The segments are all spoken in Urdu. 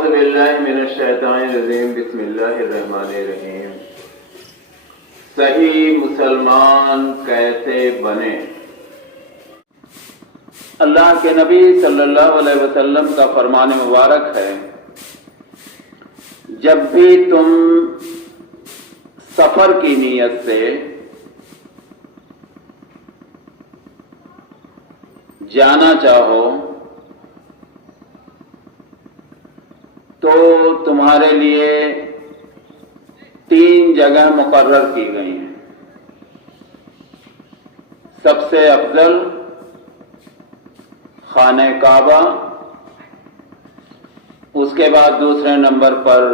اعوذ باللہ من الشیطان الرجیم بسم اللہ الرحمن الرحیم۔ صحیح مسلمان کیسے بنے؟ اللہ کے نبی صلی اللہ علیہ وسلم کا فرمان مبارک ہے، جب بھی تم سفر کی نیت سے جانا چاہو تو تمہارے لیے 3 جگہ مقرر کی گئی ہیں۔ سب سے افضل خانہ کعبہ، اس کے بعد دوسرے نمبر پر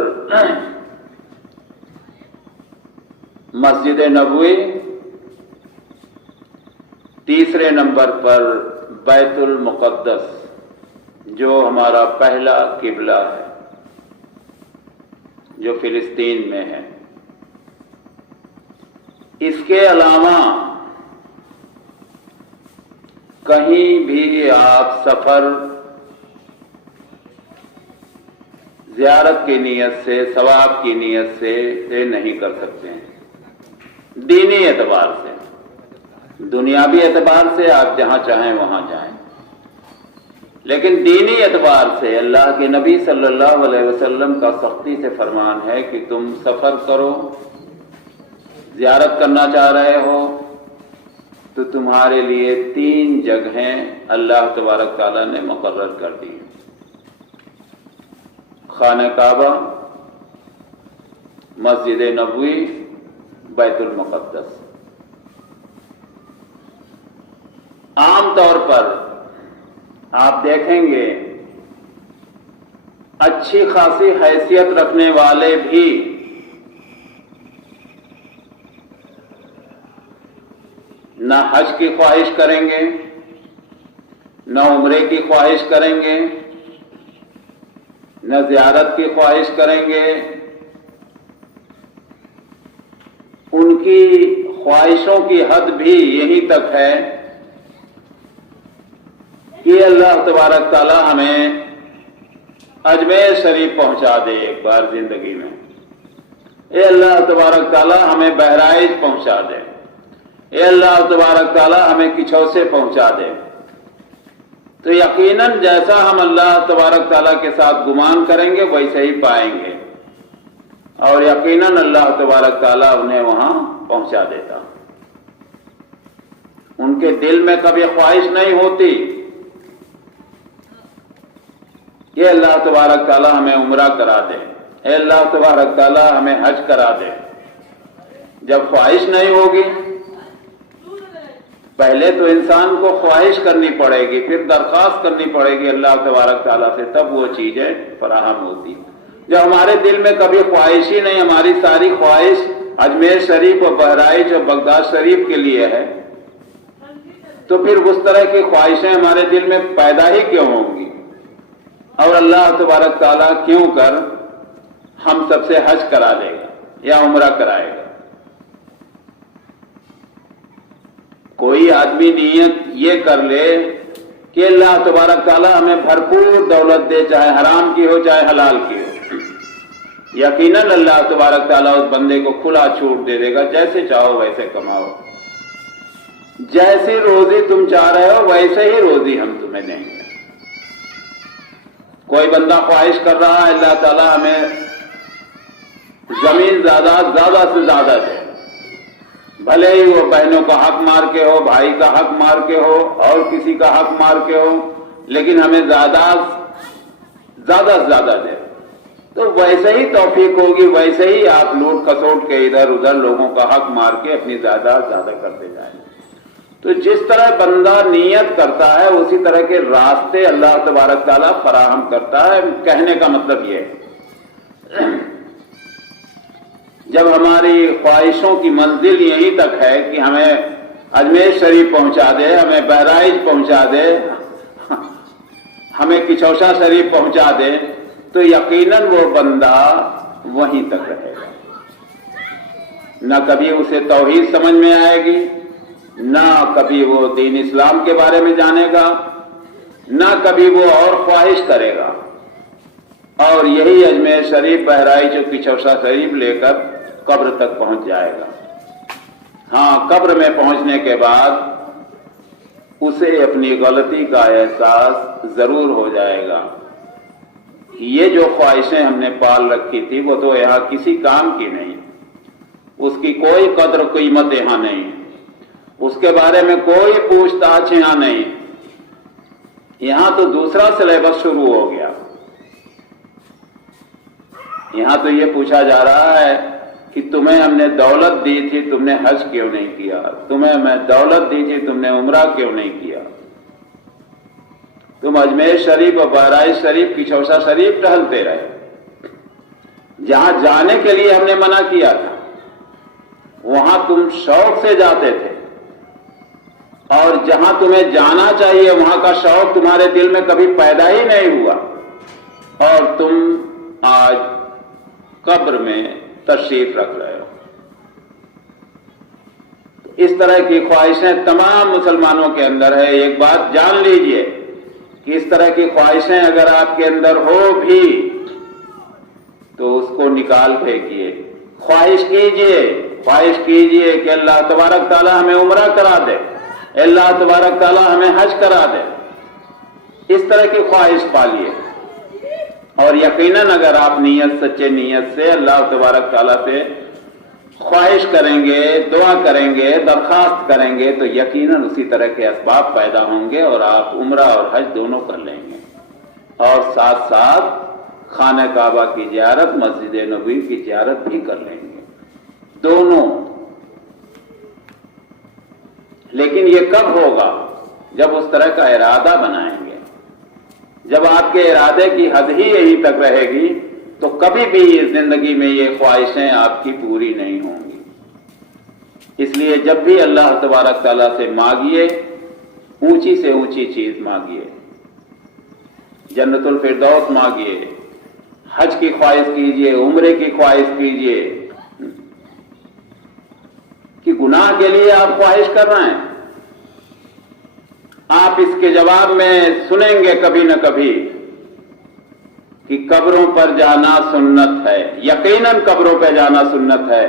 مسجد نبوی، تیسرے نمبر پر بیت المقدس جو ہمارا پہلا قبلہ ہے، جو فلسطین میں ہے۔ اس کے علاوہ کہیں بھی آپ سفر زیارت کی نیت سے، ثواب کی نیت سے نہیں کر سکتے ہیں۔ دینی اعتبار سے، دنیاوی اعتبار سے آپ جہاں چاہیں وہاں جائیں، لیکن دینی اعتبار سے اللہ کے نبی صلی اللہ علیہ وسلم کا سختی سے فرمان ہے کہ تم سفر کرو، زیارت کرنا چاہ رہے ہو تو تمہارے لیے 3 جگہیں اللہ تبارک تعالیٰ نے مقرر کر دی: خانہ کعبہ، مسجد نبوی، بیت المقدس۔ عام طور پر آپ دیکھیں گے اچھی خاصی حیثیت رکھنے والے بھی نہ حج کی خواہش کریں گے، نہ عمرے کی خواہش کریں گے، نہ زیارت کی خواہش کریں گے۔ ان کی خواہشوں کی حد بھی یہیں تک ہے کہ اللہ تبارک تعالیٰ ہمیں اجمیر شریف پہنچا دے ایک بار زندگی میں، اے اللہ تبارک تعالیٰ ہمیں بہرائچ پہنچا دے، اے اللہ تبارک تعالیٰ ہمیں کچھوسے پہنچا دے۔ تو یقیناً جیسا ہم اللہ تبارک تعالیٰ کے ساتھ گمان کریں گے ویسے ہی پائیں گے، اور یقیناً اللہ تبارک تعالیٰ انہیں وہاں پہنچا دیتا۔ ان کے دل میں کبھی خواہش نہیں ہوتی کہ اللہ تبارک تعالیٰ ہمیں عمرہ کرا دے، اے اللہ تبارک تعالیٰ ہمیں حج کرا دے۔ جب خواہش نہیں ہوگی، پہلے تو انسان کو خواہش کرنی پڑے گی، پھر درخواست کرنی پڑے گی اللہ تبارک تعالیٰ سے، تب وہ چیزیں فراہم ہوتی۔ جب ہمارے دل میں کبھی خواہش ہی نہیں، ہماری ساری خواہش اجمیر شریف اور بہرائچ اور بغداد شریف کے لیے ہے، تو پھر اس طرح کی خواہشیں ہمارے دل میں پیدا ہی کیوں ہوں گی؟ اور اللہ تبارک تعالیٰ کیوں کر ہم سب سے حج کرا دے گا یا عمرہ کرائے گا؟ کوئی آدمی نیت یہ کر لے کہ اللہ تبارک تعالیٰ ہمیں بھرپور دولت دے، چاہے حرام کی ہو چاہے حلال کی ہو، یقیناً اللہ تبارک تعالیٰ اس بندے کو کھلا چھوٹ دے دے گا، جیسے چاہو ویسے کماؤ، جیسی روزی تم چاہ رہے ہو ویسے ہی روزی ہم تمہیں دیں گے۔ کوئی بندہ خواہش کر رہا ہے اللہ تعالیٰ ہمیں زمین زیادہ سے زیادہ دے، بھلے ہی وہ بہنوں کا حق مار کے ہو، بھائی کا حق مار کے ہو، اور کسی کا حق مار کے ہو، لیکن ہمیں زیادہ سے زیادہ دے، تو ویسے ہی توفیق ہوگی، ویسے ہی آپ لوٹ کھسوٹ کے ادھر ادھر لوگوں کا حق مار کے اپنی زیادہ کرتے جائیں۔ تو جس طرح بندہ نیت کرتا ہے اسی طرح کے راستے اللہ تبارک تعالیٰ فراہم کرتا ہے۔ کہنے کا مطلب یہ ہے، جب ہماری خواہشوں کی منزل یہیں تک ہے کہ ہمیں اجمیر شریف پہنچا دے، ہمیں بہرائچ پہنچا دے، ہمیں کچھوسا شریف پہنچا دے، تو یقیناً وہ بندہ وہیں تک رہے گا۔ نہ کبھی اسے توحید سمجھ میں آئے گی، نہ کبھی وہ دین اسلام کے بارے میں جانے گا، نہ کبھی وہ اور خواہش کرے گا۔ اور یہی اجمیر شریف بہرائچ اور کچھوسا شریف لے کر قبر تک پہنچ جائے گا۔ ہاں، قبر میں پہنچنے کے بعد اسے اپنی غلطی کا احساس ضرور ہو جائے گا۔ یہ جو خواہشیں ہم نے پال رکھی تھی وہ تو یہاں کسی کام کی نہیں، اس کی کوئی قدر و قیمت یہاں نہیں، اس کے بارے میں کوئی پوچھ تاچھ یہاں نہیں۔ یہاں تو دوسرا سلیبس شروع ہو گیا۔ یہاں تو یہ پوچھا جا رہا ہے کہ تمہیں ہم نے دولت دی تھی، تم نے حج کیوں نہیں کیا؟ تمہیں ہمیں دولت دی تھی، تم نے عمرہ کیوں نہیں کیا؟ تم اجمیر شریف اور بہرائچ شریف کچھوسا شریف ٹہلتے رہے، جہاں جانے کے لیے ہم نے منع کیا تھا وہاں تم شوق سے جاتے تھے، اور جہاں تمہیں جانا چاہیے وہاں کا شوق تمہارے دل میں کبھی پیدا ہی نہیں ہوا، اور تم آج قبر میں تشریف رکھ رہے ہو۔ تو اس طرح کی خواہشیں تمام مسلمانوں کے اندر ہے۔ ایک بات جان لیجئے کہ اس طرح کی خواہشیں اگر آپ کے اندر ہو بھی تو اس کو نکال پھینکیے۔ خواہش کیجئے کہ اللہ تبارک تعالی ہمیں عمرہ کرا دے، اللہ تبارک تعالی ہمیں حج کرا دے، اس طرح کی خواہش پالیے، اور یقیناً اگر آپ سچے نیت سے اللہ تبارک تعالیٰ سے خواہش کریں گے، دعا کریں گے، درخواست کریں گے تو یقیناً اسی طرح کے اسباب پیدا ہوں گے اور آپ عمرہ اور حج دونوں کر لیں گے، اور ساتھ ساتھ خانہ کعبہ کی زیارت، مسجد نبوی کی زیارت بھی کر لیں گے، دونوں۔ لیکن یہ کب ہوگا؟ جب اس طرح کا ارادہ بنائیں گے۔ جب آپ کے ارادے کی حد ہی یہیں تک رہے گی تو کبھی بھی زندگی میں یہ خواہشیں آپ کی پوری نہیں ہوں گی۔ اس لیے جب بھی اللہ تبارک تعالیٰ سے مانگیے، اونچی سے اونچی چیز مانگیے، جنت الفردوس مانگیے، حج کی خواہش کیجئے، عمرے کی خواہش کیجئے۔ کہ گناہ کے لیے آپ خواہش کر رہے ہیں، آپ اس کے جواب میں سنیں گے کبھی نہ کبھی کہ قبروں پر جانا سنت ہے۔ یقیناً قبروں پہ جانا سنت ہے،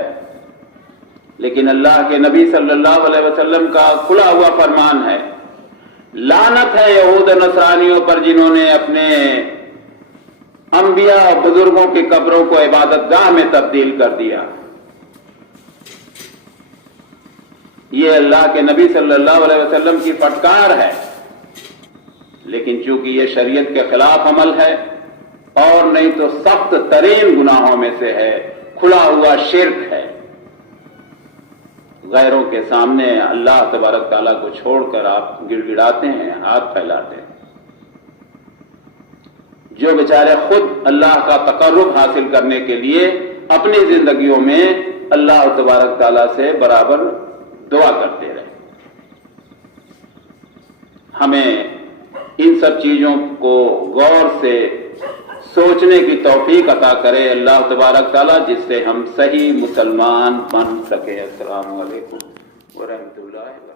لیکن اللہ کے نبی صلی اللہ علیہ وسلم کا کھلا ہوا فرمان ہے، لعنت ہے یہود و نصرانیوں پر جنہوں نے اپنے انبیاء اور بزرگوں کی قبروں کو عبادت گاہ میں تبدیل کر دیا۔ یہ اللہ کے نبی صلی اللہ علیہ وسلم کی پھٹکار ہے، لیکن چونکہ یہ شریعت کے خلاف عمل ہے اور نہیں تو سخت ترین گناہوں میں سے ہے، کھلا ہوا شرک ہے۔ غیروں کے سامنے اللہ تبارک تعالیٰ کو چھوڑ کر آپ گڑ گڑاتے ہیں، ہاتھ پھیلاتے ہیں۔ جو بیچارے خود اللہ کا تقرب حاصل کرنے کے لیے اپنی زندگیوں میں اللہ تبارک تعالیٰ سے برابر دعا کرتے رہے۔ ہمیں ان سب چیزوں کو غور سے سوچنے کی توفیق عطا کرے اللہ تبارک تعالیٰ، جس سے ہم صحیح مسلمان بن سکے۔ السلام علیکم ورحمۃ اللہ۔